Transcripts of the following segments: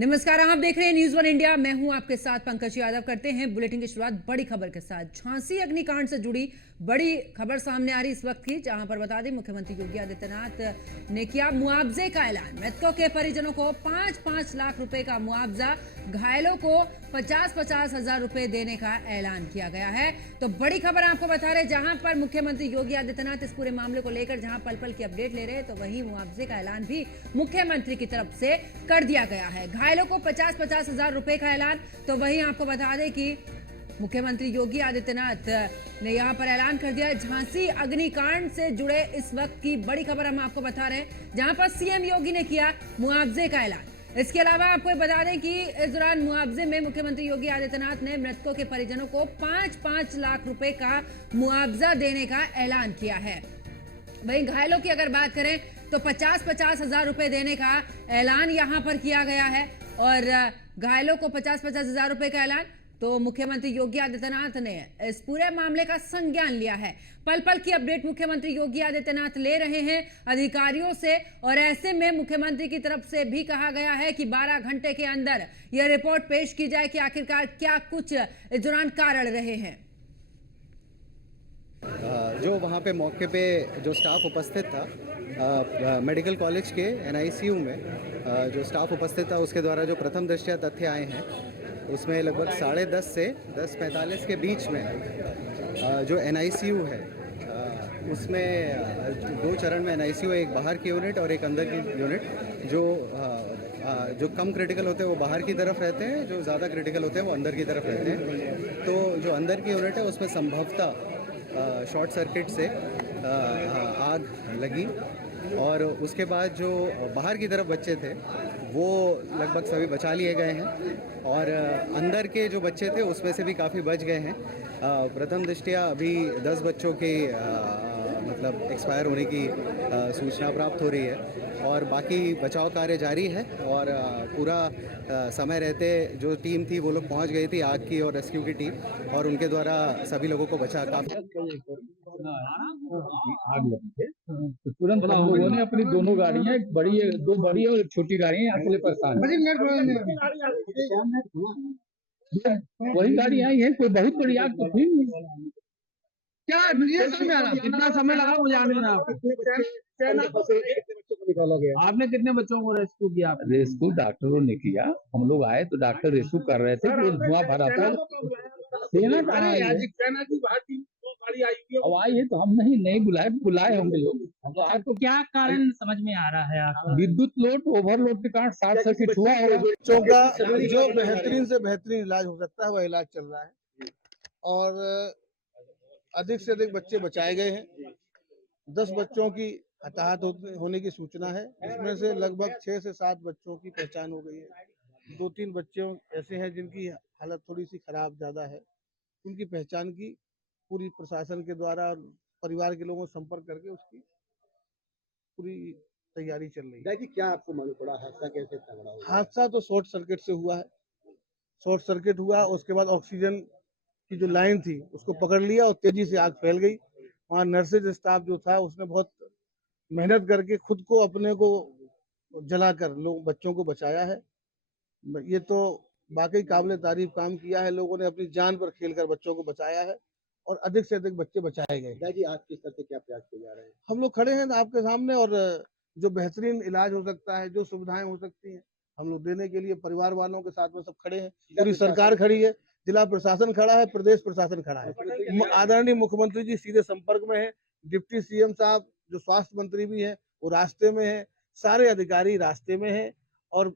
नमस्कार, आप देख रहे हैं न्यूज़ वन इंडिया। मैं हूं आपके साथ पंकज यादव। करते हैं बुलेटिन की शुरुआत बड़ी खबर के साथ। झांसी अग्निकांड से जुड़ी बड़ी खबर सामने आ रही इस वक्त की, जहां पर बता दें मुख्यमंत्री योगी आदित्यनाथ ने किया मुआवजे का ऐलान। मृतकों के परिजनों को 5-5 लाख रुपए का मुआवजा, घायलों को 50-50 हजार रुपए देने का ऐलान किया गया है। तो बड़ी खबर आपको बता रहे, जहां पर मुख्यमंत्री योगी आदित्यनाथ इस पूरे मामले को लेकर जहां पल पल की अपडेट ले रहे हैं, तो वहीं मुआवजे का ऐलान भी मुख्यमंत्री की तरफ से कर दिया गया है। घायलों को 50-50 हजार रुपए का ऐलान। तो वहीं आपको बता दें कि मुख्यमंत्री योगी आदित्यनाथ ने यहां पर ऐलान कर दिया। झांसी अग्निकांड से जुड़े इस वक्त की बड़ी खबर हम आपको बता रहे हैं, जहां पर सीएम योगी ने किया मुआवजे का ऐलान। इसके अलावा आपको बता दें कि इस दौरान मुआवजे में मुख्यमंत्री योगी आदित्यनाथ ने मृतकों के परिजनों को 5-5 लाख रुपए का मुआवजा देने का ऐलान किया है। वहीं घायलों की अगर बात करें तो 50-50 हजार रुपए देने का ऐलान यहां पर किया गया है। और घायलों को 50-50 हजार रुपए का ऐलान। तो मुख्यमंत्री योगी आदित्यनाथ ने इस पूरे मामले का संज्ञान लिया है। पल पल की अपडेट मुख्यमंत्री योगी आदित्यनाथ ले रहे हैं अधिकारियों से, और ऐसे में मुख्यमंत्री की तरफ से भी कहा गया है कि 12 घंटे के अंदर यह रिपोर्ट पेश की जाए कि आखिरकार क्या कुछ इस दौरान कारण रहे हैं। जो वहाँ पे मौके पे जो स्टाफ उपस्थित था, मेडिकल कॉलेज के NICU में जो स्टाफ उपस्थित था, उसके द्वारा जो प्रथम दृष्टया तथ्य आए हैं, उसमें लगभग 10:30 से 10:45 के बीच में जो NICU है, उसमें 2 चरण में NICU, एक बाहर की यूनिट और एक अंदर की यूनिट। जो कम क्रिटिकल होते हैं वो बाहर की तरफ रहते हैं, जो ज़्यादा क्रिटिकल होते हैं वो अंदर की तरफ रहते हैं। तो जो अंदर की यूनिट है उसमें संभवतः शॉर्ट सर्किट से आग लगी, और उसके बाद जो बाहर की तरफ बच्चे थे वो लगभग सभी बचा लिए गए हैं, और अंदर के जो बच्चे थे उसमें से भी काफ़ी बच गए हैं। प्रथम दृष्टया अभी 10 बच्चों के मतलब एक्सपायर होने की सूचना प्राप्त हो रही है, और बाकी बचाव कार्य जारी है। और पूरा समय रहते जो टीम थी वो लोग पहुंच गई थी, आग की और रेस्क्यू की टीम, और उनके द्वारा सभी लोगों को बचा काफी। आग लगी है तो तुरंत हम लोगों ने अपनी दोनों गाड़ियां, एक बड़ी है, 2 बड़ी और एक छोटी गाड़ियां यहाँ के लिए परेशान है। वही गाड़ी आई है, कोई बहुत बड़ी आग तो थी नहीं। क्या कितना समय लगा मुझे आने में? निकाला गया। आपने कितने बच्चों को रेस्क्यू किया? रेस्क्यू डॉक्टरों ने किया। हम लोग आए तो डॉक्टर रेस्क्यू कर रहे थे, धुआं भरा था। सेना अब आई है तो हम नहीं बुलाए होंगे लोग। तो क्या कारण समझ में आ रहा है आपको? विद्युत लोड, ओवरलोड के कारण शॉर्ट सर्किट हुआ होगा। बच्चों का जो बेहतरीन से बेहतरीन इलाज हो सकता है वह इलाज चल रहा है, और अधिक से अधिक बच्चे बचाए गए हैं। 10 बच्चों की हताहत होने की सूचना है, इसमें से लगभग 6 से 7 बच्चों की पहचान हो गई है। 2-3 बच्चे ऐसे हैं जिनकी हालत थोड़ी सी खराब ज़्यादा है, उनकी पहचान की पूरी प्रशासन के द्वारा और परिवार के लोगों से संपर्क करके उसकी पूरी तैयारी चल रही है। क्या आपको मालूम पड़ा हादसा कैसे हुआ? हादसा तो शॉर्ट सर्किट से हुआ है। शॉर्ट सर्किट हुआ, उसके बाद ऑक्सीजन की जो लाइन थी उसको पकड़ लिया और तेजी से आग फैल गई। वहाँ नर्सेज स्टाफ जो था उसने बहुत मेहनत करके खुद को अपने को जलाकर लोग बच्चों को बचाया है। ये तो वाकई काबिल तारीफ काम किया है, लोगों ने अपनी जान पर खेलकर बच्चों को बचाया है, और अधिक से अधिक बच्चे बचाए गए। जी, आप किस तरह से क्या प्रयास किए जा रहे हैं? हम लोग खड़े हैं आपके सामने, और जो बेहतरीन इलाज हो सकता है, जो सुविधाएं हो सकती हैं, हम लोग देने के लिए परिवार वालों के साथ में सब खड़े हैं। पूरी सरकार खड़ी है, जिला प्रशासन खड़ा है, प्रदेश प्रशासन खड़ा है। आदरणीय मुख्यमंत्री जी सीधे संपर्क में है, डिप्टी CM साहब जो स्वास्थ्य मंत्री भी हैं वो रास्ते में है, सारे अधिकारी रास्ते में है, और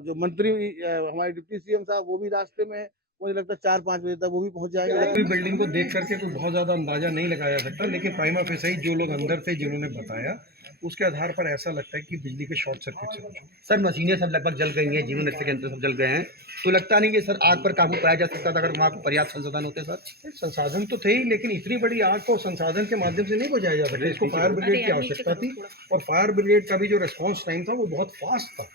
जो मंत्री हमारे डिप्टी CM साहब वो भी रास्ते में है। मुझे लगता है 4-5 बजे तक वो भी पहुंच जाएंगे। बिल्डिंग को देख करके तो बहुत ज्यादा अंदाजा नहीं लगाया जा सकता, लेकिन प्राइमा फेसी जो लोग अंदर थे जिन्होंने बताया उसके आधार पर ऐसा लगता है कि बिजली के शॉर्ट सर्किट से कुछ। सर मशीनें सब लगभग जल गई हैं, जीवन रक्षा यंत्र सब जल गए हैं, तो लगता नहीं कि सर आग पर काबू पाया जा सकता था अगर वहाँ पर्याप्त संसाधन होते? सर संसाधन तो थे ही, लेकिन इतनी बड़ी आग को संसाधन के माध्यम से नहीं बुझाया जा सकता। इसको फायर ब्रिगेड की आवश्यकता थी, और फायर ब्रिगेड का भी जो रिस्पॉन्स टाइम था वो बहुत फास्ट था।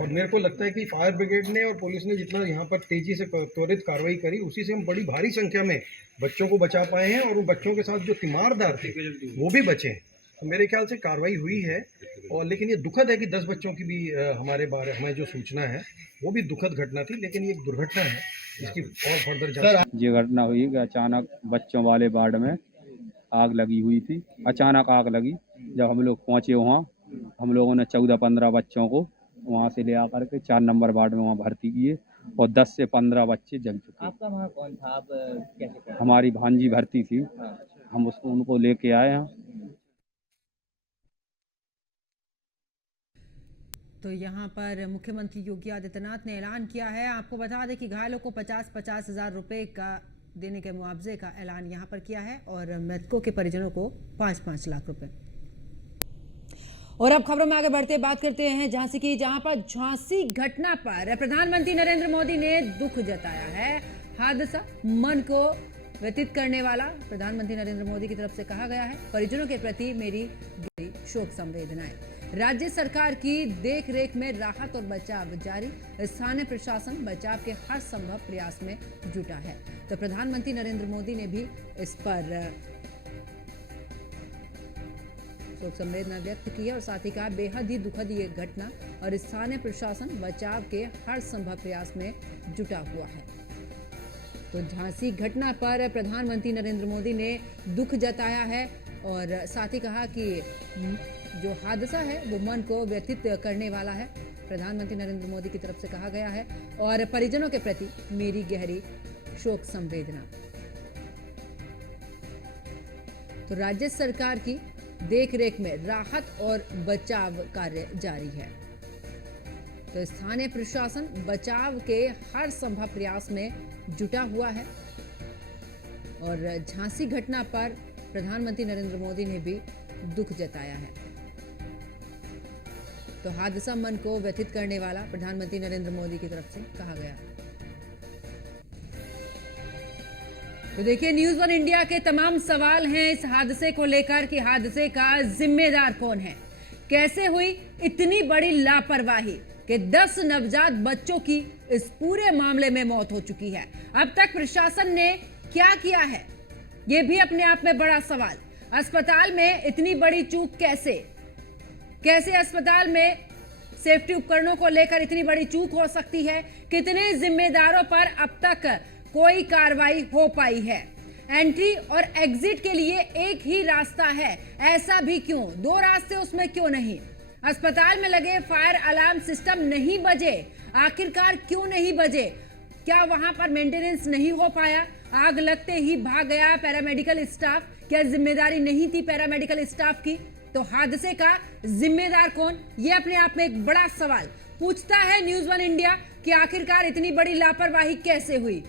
और मेरे को लगता है कि फायर ब्रिगेड ने और पुलिस ने जितना यहाँ पर तेजी से त्वरित कार्रवाई करी, उसी से हम बड़ी भारी संख्या में बच्चों को बचा पाए हैं, और उन बच्चों के साथ जो तीमारदार थे वो भी बचे हैं। तो मेरे ख्याल से कार्रवाई हुई है। और लेकिन ये दुखद है कि 10 बच्चों की भी हमारे बारे हमें जो सूचना है वो भी दुखद घटना थी, लेकिन ये एक दुर्घटना है, इसकी और फर्दर जांच। ये घटना हुई कि अचानक बच्चों वाले वार्ड में आग लगी हुई थी। अचानक आग लगी, जब हम लोग पहुंचे वहाँ, हम लोगों ने 14-15 बच्चों को वहाँ से ले आकर के 4 नंबर वार्ड में वहाँ भर्ती किए और 10 से 15 बच्चे जल चुके। आपका वहाँ कौन था? आप कैसे? हमारी भांजी भर्ती थी, हम उनको लेके आए हैं। तो यहाँ पर मुख्यमंत्री योगी आदित्यनाथ ने ऐलान किया है। आपको बता दें कि घायलों को 50-50 हज़ार रुपये का देने के मुआवजे का ऐलान यहाँ पर किया है और मृतकों के परिजनों को 5-5 लाख रुपए। और अब खबरों में आगे बढ़ते बात करते हैं झांसी की, जहां पर झांसी घटना पर प्रधानमंत्री नरेंद्र मोदी ने दुख जताया है। हादसा मन को व्यतीत करने वाला प्रधानमंत्री नरेंद्र मोदी की तरफ से कहा गया है। परिजनों के प्रति मेरी गहरी शोक संवेदनाएं। राज्य सरकार की देखरेख में राहत और बचाव जारी, स्थानीय प्रशासन बचाव के हर संभव प्रयास में जुटा है। तो प्रधानमंत्री नरेंद्र मोदी ने भी इस पर शोक संवेदना व्यक्त की है और साथ ही कहा बेहद ही दुखद ये घटना और स्थानीय प्रशासन बचाव के हर संभव प्रयास में जुटा हुआ है। तो झांसी घटना पर प्रधानमंत्री नरेंद्र मोदी ने दुख जताया है और साथ ही कहा कि जो हादसा है वो मन को व्यथित करने वाला है। प्रधानमंत्री नरेंद्र मोदी की तरफ से कहा गया है और परिजनों के प्रति मेरी गहरी शोक संवेदना। तो राज्य सरकार की देखरेख में राहत और बचाव कार्य जारी है। तो स्थानीय प्रशासन बचाव के हर संभव प्रयास में जुटा हुआ है और झांसी घटना पर प्रधानमंत्री नरेंद्र मोदी ने भी दुख जताया है। तो हादसा मन को व्यथित करने वाला प्रधानमंत्री नरेंद्र मोदी की तरफ से कहा गया। तो देखिए, न्यूज़ वन इंडिया के तमाम सवाल हैं इस हादसे को लेकर कि हादसे का जिम्मेदार कौन है, कैसे हुई इतनी बड़ी लापरवाही कि 10 नवजात बच्चों की इस पूरे मामले में मौत हो चुकी है। अब तक प्रशासन ने क्या किया है, यह भी अपने आप में बड़ा सवाल। अस्पताल में इतनी बड़ी चूक कैसे अस्पताल में सेफ्टी उपकरणों को लेकर इतनी बड़ी चूक हो सकती है? कितने जिम्मेदारों पर अब तक कोई कार्रवाई हो पाई है? एंट्री और एग्जिट के लिए एक ही रास्ता है, ऐसा भी क्यों? 2 रास्ते उसमें क्यों नहीं? अस्पताल में लगे फायर अलार्म सिस्टम नहीं बजे, आखिरकार क्यों नहीं बजे? क्या वहां पर मेंटेनेंस नहीं हो पाया? आग लगते ही भाग गया पैरामेडिकल स्टाफ, क्या जिम्मेदारी नहीं थी पैरामेडिकल स्टाफ की? तो हादसे का जिम्मेदार कौन, ये अपने आप में एक बड़ा सवाल पूछता है न्यूज़ वन इंडिया कि आखिरकार इतनी बड़ी लापरवाही कैसे हुई।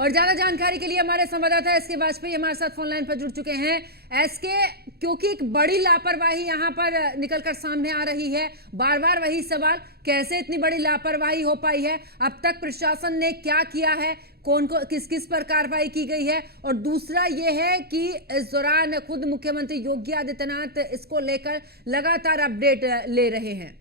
और ज्यादा जानकारी के लिए हमारे संवाददाता एसके वाजपेयी हमारे साथ फोन लाइन पर जुड़ चुके हैं। एसके, क्योंकि एक बड़ी लापरवाही यहां पर निकलकर सामने आ रही है, बार बार वही सवाल, कैसे इतनी बड़ी लापरवाही हो पाई है? अब तक प्रशासन ने क्या किया है, कौन को किस किस पर कार्रवाई की गई है? और दूसरा ये है कि इस दौरान खुद मुख्यमंत्री योगी आदित्यनाथ इसको लेकर लगातार अपडेट ले रहे हैं।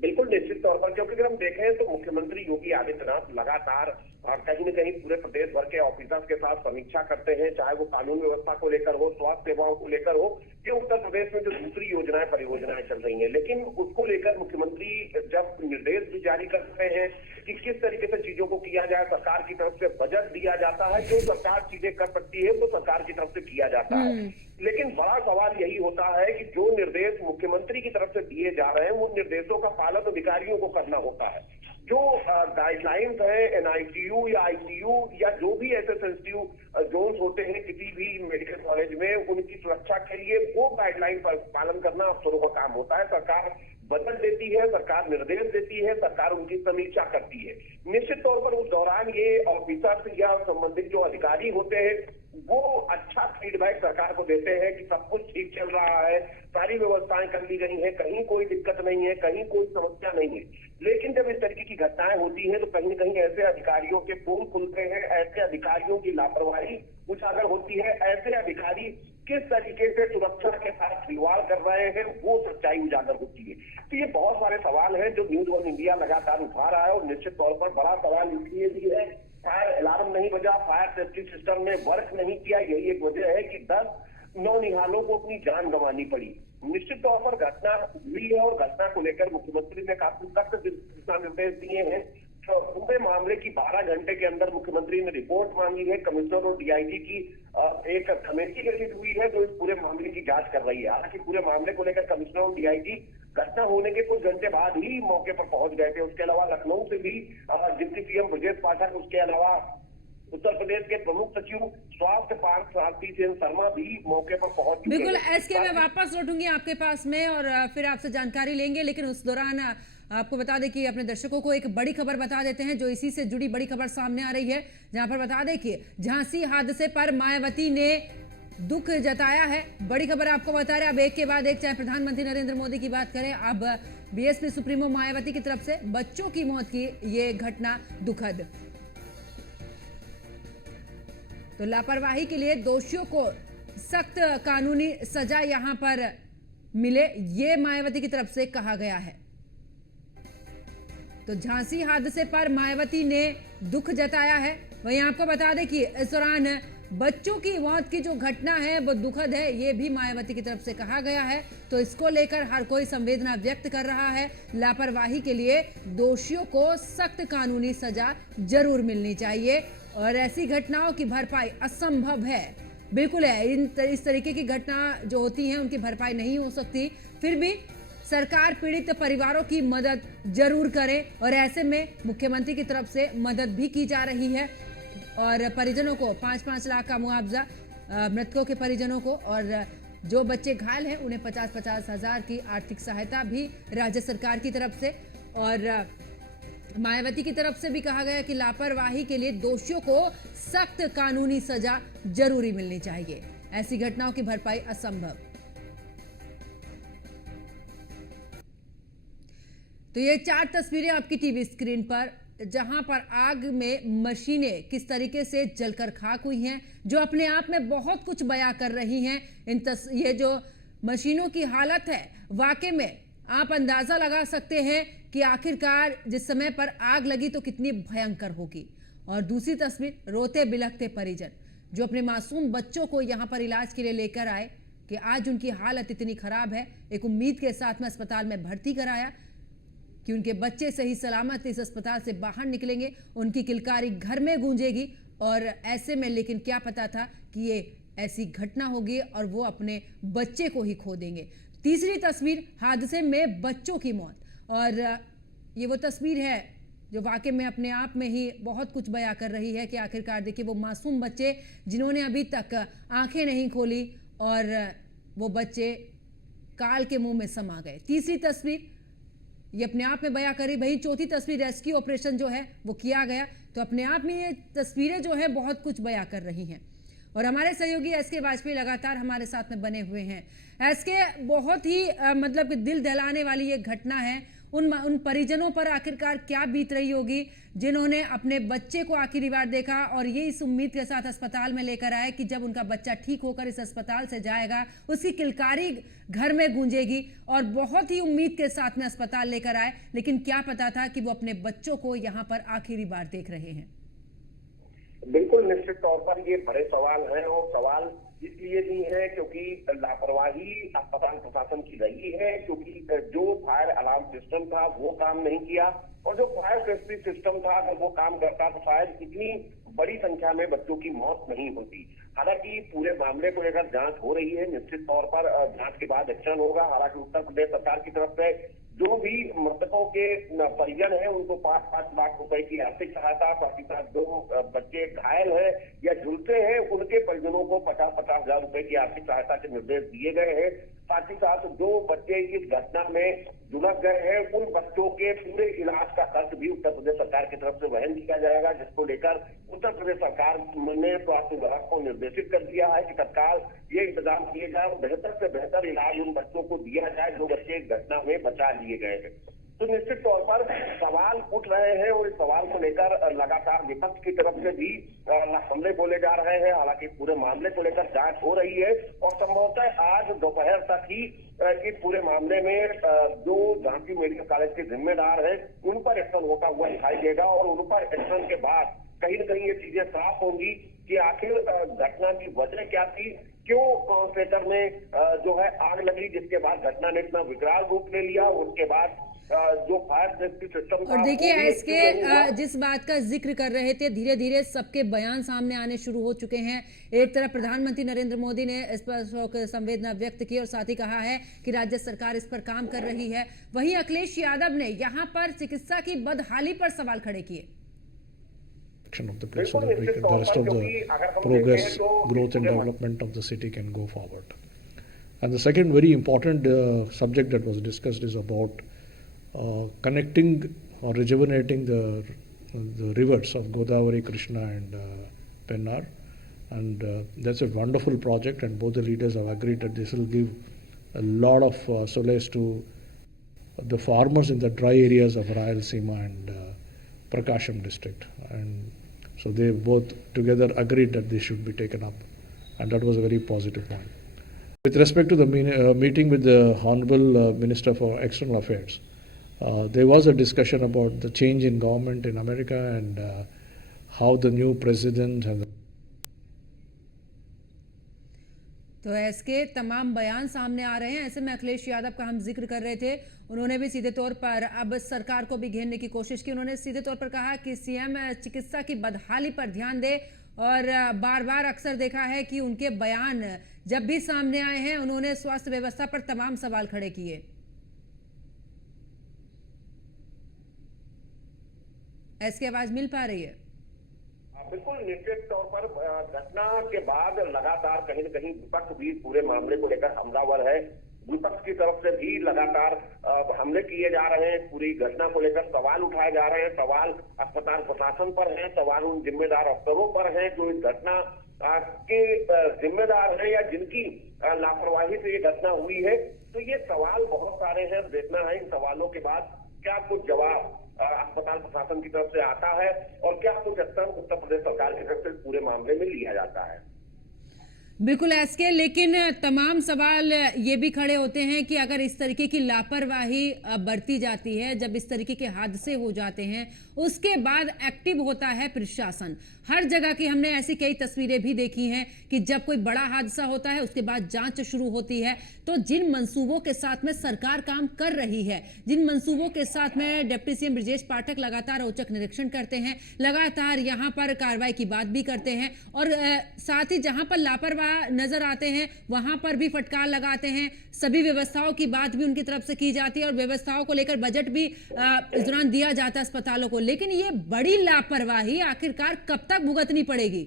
बिल्कुल निश्चित तौर पर, क्योंकि अगर हम देखें तो मुख्यमंत्री योगी आदित्यनाथ लगातार कहीं न कहीं पूरे प्रदेश भर के ऑफिसर्स के साथ समीक्षा करते हैं, चाहे वो कानून व्यवस्था को लेकर हो, स्वास्थ्य सेवाओं को लेकर हो, या उत्तर प्रदेश में जो दूसरी योजनाएं परियोजनाएं चल रही हैं। लेकिन उसको लेकर मुख्यमंत्री जब निर्देश भी जारी करते हैं कि किस तरीके से चीजों को किया जाए, सरकार की तरफ से बजट दिया जाता है, जो सरकार चीजें कर सकती है तो सरकार की तरफ से किया जाता है। लेकिन बड़ा सवाल यही होता है कि जो निर्देश मुख्यमंत्री की तरफ से दिए जा रहे हैं, वो निर्देशों का पालन अधिकारियों को करना होता है। जो गाइडलाइंस है एनआईसीयू या आईसीयू या जो भी ऐसे सेंसिटिव जोन्स होते हैं किसी भी मेडिकल कॉलेज में, उनकी सुरक्षा के लिए वो गाइडलाइन पर पालन करना अफसरों का काम होता है। सरकार बजट देती है, सरकार निर्देश देती है, सरकार उनकी समीक्षा करती है। निश्चित तौर पर उस दौरान ये ऑफिसर्स या संबंधित जो अधिकारी होते हैं वो अच्छा फीडबैक सरकार को देते हैं कि सब कुछ ठीक चल रहा है, सारी व्यवस्थाएं कर ली गई हैं, कहीं कोई दिक्कत नहीं है, कहीं कोई समस्या नहीं है। लेकिन जब इस तरीके की घटनाएं होती हैं तो कहीं न कहीं ऐसे अधिकारियों के पोल खुलते हैं, ऐसे अधिकारियों की लापरवाही उजागर होती है, ऐसे अधिकारी किस तरीके से सुरक्षा के साथ खिलवाड़ कर रहे हैं वो सच्चाई उजागर होती है। तो ये बहुत सारे सवाल हैं जो न्यूज़ वन इंडिया लगातार उठा रहा है और निश्चित तौर पर बड़ा सवाल इसलिए भी है फायर अलार्म नहीं बजा, फायर सेफ्टी सिस्टम ने वर्क नहीं किया। यही एक वजह है कि 10 नौनिहालों को अपनी जान गंवानी पड़ी। निश्चित तौर पर घटना हुई है और घटना को लेकर मुख्यमंत्री ने काफी सख्त दिशा निर्देश दिए हैं। तो पूरे मामले की 12 घंटे के अंदर मुख्यमंत्री ने रिपोर्ट मांगी है। कमिश्नर और डीआईजी की एक कमेटी गठित हुई है जो इस पूरे मामले की जांच कर रही है। हालांकि पूरे मामले को लेकर कमिश्नर और डीआईजी घटना होने के कुछ घंटे बाद ही मौके पर पहुंच गए थे। उसके अलावा लखनऊ से भी डिप्टी सीएम ब्रजेश पाठक, उसके अलावा उत्तर प्रदेश के प्रमुख सचिव स्वास्थ्य पार्थ आरती सेन शर्मा भी मौके पर पहुंच चुके हैं। बिल्कुल एसके, मैं वापस लौटूंगी आपके पास में और फिर आपसे जानकारी लेंगे, लेकिन उस दौरान आपको बता दें कि अपने दर्शकों को एक बड़ी खबर बता देते हैं जो इसी से जुड़ी बड़ी खबर सामने आ रही है, जहां पर बता दें कि झांसी हादसे पर मायावती ने दुख जताया है। बड़ी खबर आपको बता रहे, अब एक के बाद एक, चाहे प्रधानमंत्री नरेंद्र मोदी की बात करें, अब बीएसपी सुप्रीमो मायावती की तरफ से बच्चों की मौत की ये घटना दुखद। तो लापरवाही के लिए दोषियों को सख्त कानूनी सजा यहां पर मिले, ये मायावती की तरफ से कहा गया है। तो झांसी हादसे पर मायावती ने दुख जताया है। वहीं आपको बता दें कि इस दौरान बच्चों की मौत की जो घटना है वो दुखद है, ये भी मायावती की तरफ से कहा गया है। तो इसको लेकर हर कोई संवेदना व्यक्त कर रहा है। लापरवाही के लिए दोषियों को सख्त कानूनी सजा जरूर मिलनी चाहिए और ऐसी घटनाओं की भरपाई असंभव है। बिल्कुल है, इस तरीके की घटना जो होती हैं उनकी भरपाई नहीं हो सकती, फिर भी सरकार पीड़ित परिवारों की मदद जरूर करे और ऐसे में मुख्यमंत्री की तरफ से मदद भी की जा रही है और परिजनों को 5-5 लाख का मुआवजा मृतकों के परिजनों को, और जो बच्चे घायल हैं उन्हें 50-50 हजार की आर्थिक सहायता भी राज्य सरकार की तरफ से। और मायावती की तरफ से भी कहा गया कि लापरवाही के लिए दोषियों को सख्त कानूनी सजा जरूरी मिलनी चाहिए, ऐसी घटनाओं की भरपाई असंभव। तो ये 4 तस्वीरें आपकी टीवी स्क्रीन पर, जहां पर आग में मशीनें किस तरीके से जलकर खाक हुई हैं, जो अपने आप में बहुत कुछ बयां कर रही हैं। ये जो मशीनों की हालत है, वाकई में आप अंदाजा लगा सकते हैं कि आखिरकार जिस समय पर आग लगी तो कितनी भयंकर होगी। और दूसरी तस्वीर, रोते बिलखते परिजन जो अपने मासूम बच्चों को यहां पर इलाज के लिए लेकर आए कि आज उनकी हालत इतनी खराब है, एक उम्मीद के साथ में अस्पताल में भर्ती कराया कि उनके बच्चे सही सलामत इस अस्पताल से बाहर निकलेंगे, उनकी किलकारी घर में गूंजेगी। और ऐसे में लेकिन क्या पता था कि ये ऐसी घटना होगी और वो अपने बच्चे को ही खो देंगे। तीसरी तस्वीर, हादसे में बच्चों की मौत, और ये वो तस्वीर है जो वाकई में अपने आप में ही बहुत कुछ बयां कर रही है कि आखिरकार देखिए वो मासूम बच्चे जिन्होंने अभी तक आंखें नहीं खोली और वो बच्चे काल के मुंह में समा गए। तीसरी तस्वीर ये अपने आप में बयां करी। वही चौथी तस्वीर, रेस्क्यू ऑपरेशन जो है वो किया गया। तो अपने आप में ये तस्वीरें जो है बहुत कुछ बयां कर रही हैं। और हमारे सहयोगी एसके वाजपेयी लगातार हमारे साथ में बने हुए हैं। एसके, बहुत ही मतलब कि दिल दहलाने वाली ये घटना है। उन परिजनों पर आखिरकार क्या बीत रही होगी जिन्होंने अपने बच्चे को आखिरी बार देखा और ये इस उम्मीद के साथ अस्पताल में लेकर आए कि जब उनका बच्चा ठीक होकर इस अस्पताल से जाएगा उसकी किलकारी घर में गूंजेगी, और बहुत ही उम्मीद के साथ में अस्पताल लेकर आए, लेकिन क्या पता था कि वो अपने बच्चों को यहाँ पर आखिरी बार देख रहे हैं। बिल्कुल, निश्चित तौर पर ये बड़े सवाल हैं और सवाल इसलिए भी है क्योंकि लापरवाही अस्पताल प्रशासन की रही है, क्योंकि जो फायर अलार्म सिस्टम था वो काम नहीं किया, और जो फायर सेफ्टी सिस्टम था अगर वो काम करता तो शायद इतनी बड़ी संख्या में बच्चों की मौत नहीं होती। हालांकि पूरे मामले को लेकर जांच हो रही है, निश्चित तौर पर जांच के बाद एक्शन होगा। हालांकि उत्तर प्रदेश सरकार की तरफ से जो भी मृतकों के परिजन हैं उनको 5-5 लाख रुपए की आर्थिक सहायता, साथ ही साथ जो बच्चे घायल हैं या झुलसे हैं उनके परिजनों को 50-50 हजार रुपए की आर्थिक सहायता के निर्देश दिए गए हैं। साथ ही साथ जो बच्चे इस घटना में झुलस गए हैं उन बच्चों के पूरे इलाज का खर्च भी उत्तर प्रदेश सरकार की तरफ से वहन किया जाएगा, जिसको लेकर उत्तर प्रदेश सरकार ने स्वास्थ्य विभाग को निर्देशित कर दिया है कि तत्काल ये इंतजाम किए जाए और बेहतर से बेहतर इलाज उन बच्चों को दिया जाए जो बच्चे इस घटना में बचा लिए गए हैं। तो निश्चित तौर पर सवाल उठ रहे हैं और इस सवाल को लेकर लगातार विपक्ष की तरफ से भी हमले बोले जा रहे हैं। हालांकि पूरे मामले को लेकर जांच हो रही है और संभवतः आज दोपहर तक ही इस पूरे मामले में जो झांसी मेडिकल कॉलेज के जिम्मेदार हैं उन पर एक्शन होता हुआ दिखाई देगा और उन पर एक्शन के बाद कहीं न कहीं ये चीजें साफ होंगी कि आखिर घटना की वजह क्या थी, क्यों कॉन्सेंट्रेटर में जो है आग लगी, जिसके बाद घटना ने इतना विकराल रूप ले लिया। उसके बाद जो फायर सेफ्टी सिस्टम और देखिए एसके जिस बात का जिक्र कर रहे थे, धीरे धीरे सबके बयान सामने आने शुरू हो चुके हैं। एक तरफ प्रधानमंत्री नरेंद्र मोदी ने इस पर संवेदना व्यक्त की और साथ ही कहा है कि राज्य सरकार इस पर काम कर रही है। वहीं अखिलेश यादव ने यहाँ पर चिकित्सा की बदहाली पर सवाल खड़े किए। Of the place so that we can, the rest of the progress, growth and development of the city can go forward. And the second very important subject that was discussed is about connecting or rejuvenating the rivers of Godavari, Krishna and Pennar. And that's a wonderful project, and both the leaders have agreed that this will give a lot of solace to the farmers in the dry areas of Rayalaseema and Prakasham district. And so they both together agreed that this should be taken up, and that was a very positive point. With respect to the meeting with the Honorable Minister for External Affairs, there was a discussion about the change in government in America and how the new president and तो इसके तमाम बयान सामने आ रहे हैं। ऐसे में अखिलेश यादव का हम जिक्र कर रहे थे, उन्होंने भी सीधे तौर पर अब सरकार को भी घेरने की कोशिश की। उन्होंने सीधे तौर पर कहा कि सीएम चिकित्सा की बदहाली पर ध्यान दे, और बार बार अक्सर देखा है कि उनके बयान जब भी सामने आए हैं उन्होंने स्वास्थ्य व्यवस्था पर तमाम सवाल खड़े किए। ऐसी आवाज मिल पा रही है? बिल्कुल निश्चित तौर पर घटना के बाद लगातार कहीं न कहीं विपक्ष भी पूरे मामले को लेकर हमलावर है। विपक्ष की तरफ से भी लगातार हमले किए जा रहे हैं, पूरी घटना को लेकर सवाल उठाए जा रहे हैं। सवाल अस्पताल प्रशासन पर है, सवाल उन जिम्मेदार अफसरों पर है जो इस घटना के जिम्मेदार है या जिनकी लापरवाही से ये घटना हुई है। तो ये सवाल बहुत सारे हैं, देखना है इन सवालों के बाद क्या कुछ जवाब अस्पताल प्रशासन की तरफ से आता है और क्या कुछ स्तर उत्तर प्रदेश सरकार की तरफ से पूरे मामले में लिया जाता है। बिल्कुल एसके, लेकिन तमाम सवाल ये भी खड़े होते हैं कि अगर इस तरीके की लापरवाही बरती जाती है, जब इस तरीके के हादसे हो जाते हैं, उसके बाद एक्टिव होता है प्रशासन। हर जगह की हमने ऐसी कई तस्वीरें भी देखी हैं कि जब कोई बड़ा हादसा होता है उसके बाद जांच शुरू होती है। तो जिन मंसूबों के साथ में सरकार काम कर रही है, जिन मंसूबों के साथ में डिप्टी सीएम ब्रजेश पाठक लगातार औचक निरीक्षण करते हैं, लगातार यहाँ पर कार्रवाई की बात भी करते हैं, और साथ ही जहां पर लापरवाही नजर आते हैं वहां पर भी फटकार लगाते हैं। सभी व्यवस्थाओं की बात भी उनकी तरफ से की जाती है और व्यवस्थाओं को लेकर बजट भी इस दौरान दिया जाता है अस्पतालों को। लेकिन ये बड़ी लापरवाही आखिरकार कब तक भुगतनी पड़ेगी?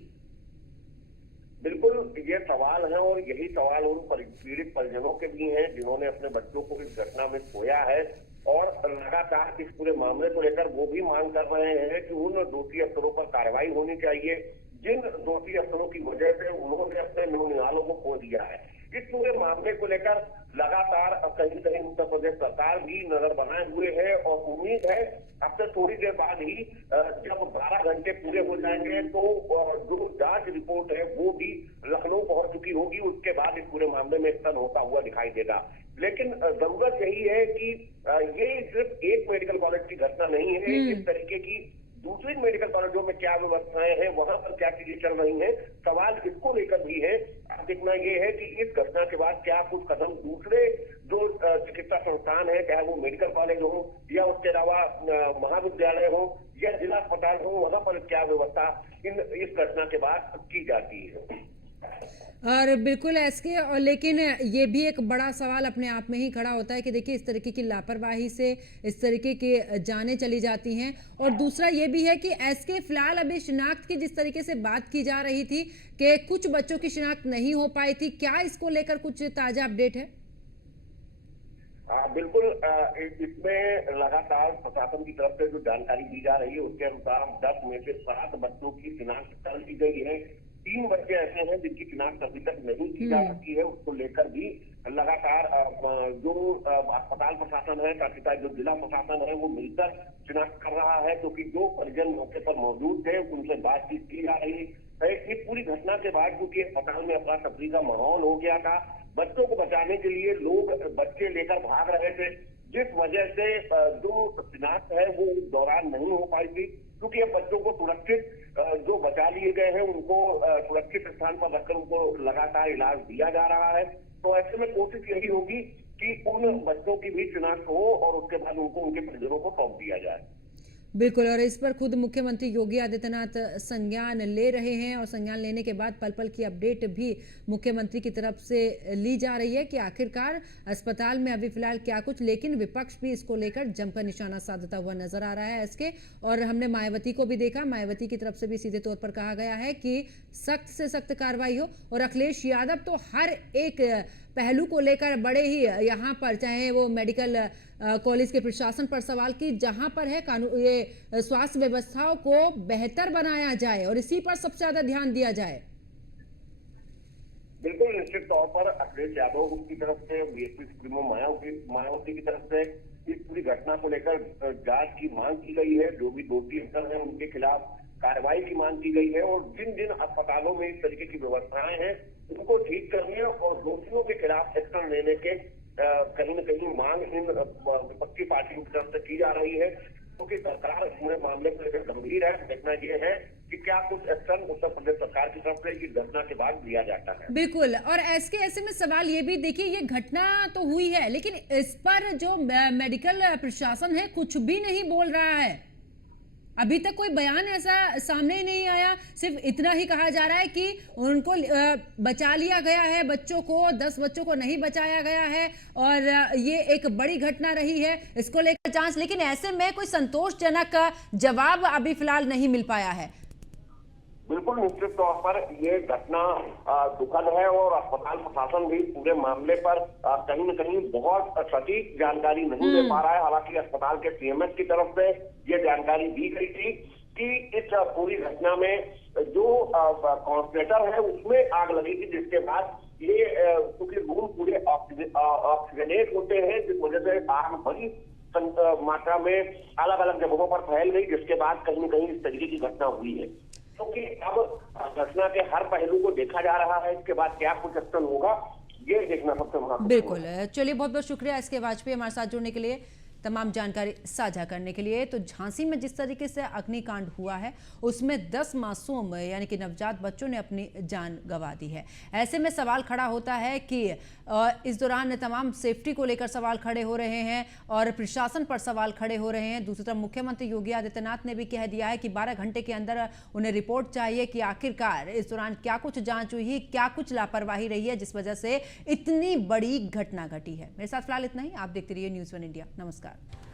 बिल्कुल ये सवाल है, और यही सवाल उन पीड़ित परिजनों के भी हैं जिन्होंने अपने बच्चों को इस घटना में खोया है, और लगातार इस पूरे मामले को लेकर वो भी मांग कर रहे हैं कि उन दोषी अफसरों पर कार्रवाई होनी चाहिए जिन दोषी अफसरों की वजह से उन्होंने अपने नौनिहालों को खो दिया है। इस पूरे मामले को लेकर लगातार कहीं न कहीं उत्तर प्रदेश सरकार भी नजर बनाए हुए है, और उम्मीद है अब से थोड़ी देर बाद ही जब 12 घंटे पूरे हो जाएंगे तो जो जांच रिपोर्ट है वो भी लखनऊ पहुंच चुकी होगी। उसके बाद इस पूरे मामले में स्तन होता हुआ दिखाई देगा। लेकिन जरूरत यही है कि ये सिर्फ एक मेडिकल कॉलेज की घटना नहीं है, इस तरीके की दूसरी मेडिकल कॉलेजों में क्या व्यवस्थाएं हैं, वहां पर क्या चीजें चल रही हैं, सवाल इसको लेकर भी है। अब देखना ये है कि इस घटना के बाद क्या कुछ कदम दूसरे जो चिकित्सा संस्थान है, चाहे वो मेडिकल कॉलेज हो या उसके अलावा महाविद्यालय हो या जिला अस्पताल हो, वहां पर क्या व्यवस्था इस घटना के बाद की जाती है। और बिल्कुल एसके, और लेकिन ये भी एक बड़ा सवाल अपने आप में ही खड़ा होता है कि देखिए इस तरीके की लापरवाही से इस तरीके की जानें चली जाती हैं। और दूसरा ये भी है कि एसके फिलहाल अभी शिनाख्त की जिस तरीके से बात की जा रही थी कि कुछ बच्चों की शिनाख्त नहीं हो पाई थी, क्या इसको लेकर कुछ ताजा अपडेट है? बिल्कुल इसमें लगातार प्रशासन की तरफ से जो जानकारी दी जा रही है उसके अनुसार 10 में से 7 बच्चों की शिनाख्त कर ली गई है। 3 बच्चे ऐसे हैं जिनकी शिनाख्त अभी तक नहीं की जा सकी है। उसको लेकर भी लगातार जो अस्पताल प्रशासन है, साथ ही साथ जो जिला प्रशासन है वो मिलकर शिनाख्त कर रहा है, क्योंकि जो परिजन मौके पर मौजूद थे उनसे बातचीत की जा रही है। इस पूरी घटना के बाद क्योंकि अस्पताल में अफरा तफरी का माहौल हो गया था, बच्चों को बचाने के लिए लोग बच्चे लेकर भाग रहे थे, जिस वजह से जो शिनाख्त है वो उस दौरान नहीं हो पाई थी, क्योंकि अब बच्चों को सुरक्षित दिए गए हैं, उनको सुरक्षित स्थान पर रखकर उनको लगातार इलाज दिया जा रहा है। तो ऐसे में कोशिश यही होगी कि उन बच्चों की भी शिनाख्त हो और उसके बाद उनको उनके परिजनों को सौंप दिया जाए। बिल्कुल, और इस पर खुद मुख्यमंत्री योगी आदित्यनाथ संज्ञान ले रहे हैं और संज्ञान लेने के बाद पल पल की अपडेट भी मुख्यमंत्री की तरफ से ली जा रही है कि आखिरकार अस्पताल में अभी फिलहाल क्या कुछ, लेकिन विपक्ष भी इसको लेकर जमकर निशाना साधता हुआ नजर आ रहा है इसके। और हमने मायावती को भी देखा, मायावती की तरफ से भी सीधे तौर पर कहा गया है कि सख्त से सख्त कार्रवाई हो। और अखिलेश यादव तो हर एक पहलू को लेकर बड़े ही यहाँ पर, चाहे वो मेडिकल कॉलेज के प्रशासन पर सवाल की, जहां पर है कानून, ये स्वास्थ्य व्यवस्थाओं को बेहतर बनाया जाए और इसी पर सबसे ज्यादा ध्यान दिया जाए। बिल्कुल, निश्चित तौर पर अखिलेश यादव की तरफ से, बीएसपी सुप्रीमो मायावती की तरफ से इस पूरी घटना को लेकर जांच की मांग की गई है। जो भी दोषी अफसर हैं उनके खिलाफ कार्रवाई की मांग की गई है और जिन जिन अस्पतालों में इस तरीके की व्यवस्थाएं हैं उनको ठीक करने और दोषियों के खिलाफ एक्शन लेने के कहीं न कहीं मांग इन विपक्षी पार्टियों की तरफ से की जा रही है, क्योंकि सरकार पूरे मामले को लेकर गंभीर है। देखना यह है कि क्या कुछ एक्शन उत्तर प्रदेश सरकार की तरफ से इस घटना के बाद लिया जाता है। बिल्कुल, और ऐसे में सवाल ये भी, देखिए ये घटना तो हुई है लेकिन इस पर जो मेडिकल प्रशासन है कुछ भी नहीं बोल रहा है। अभी तक कोई बयान ऐसा सामने ही नहीं आया। सिर्फ इतना ही कहा जा रहा है कि उनको बचा लिया गया है, बच्चों को, 10 बच्चों को नहीं बचाया गया है और ये एक बड़ी घटना रही है, इसको लेकर जांच। लेकिन ऐसे में कोई संतोषजनक जवाब अभी फिलहाल नहीं मिल पाया है। बिल्कुल, निश्चित तौर पर ये घटना दुखद है और अस्पताल प्रशासन भी पूरे मामले पर कहीं न कहीं बहुत सटीक जानकारी नहीं दे पा रहा है। हालांकि अस्पताल के सीएमएस की तरफ से ये जानकारी दी गई थी कि इस पूरी घटना में जो कॉन्सन्ट्रेटर है उसमें आग लगी थी, जिसके बाद ये क्योंकि रूम पूरे ऑक्सीजनेट होते हैं, जिस वजह से आग बड़ी मात्रा में अलग अलग जगहों पर फैल गई, जिसके बाद कहीं न कहीं इस तरीके की घटना हुई है। क्योंकि अब घटना के हर पहलू को देखा जा रहा है, इसके बाद क्या कुछ एक्शन होगा ये देखना सबसे महत्वपूर्ण। बिल्कुल, चलिए बहुत बहुत शुक्रिया एसके वाजपेयी हमारे साथ जुड़ने के लिए, तमाम जानकारी साझा करने के लिए। तो झांसी में जिस तरीके से अग्निकांड हुआ है उसमें 10 मासूम यानी कि नवजात बच्चों ने अपनी जान गंवा दी है। ऐसे में सवाल खड़ा होता है कि इस दौरान तमाम सेफ्टी को लेकर सवाल खड़े हो रहे हैं और प्रशासन पर सवाल खड़े हो रहे हैं। दूसरी तरफ मुख्यमंत्री योगी आदित्यनाथ ने भी कह दिया है कि 12 घंटे के अंदर उन्हें रिपोर्ट चाहिए कि आखिरकार इस दौरान क्या कुछ जांच हुई, क्या कुछ लापरवाही रही है जिस वजह से इतनी बड़ी घटना घटी है। मेरे साथ फिलहाल इतना ही। आप देखते रहिए न्यूज़ 1 इंडिया। नमस्कार।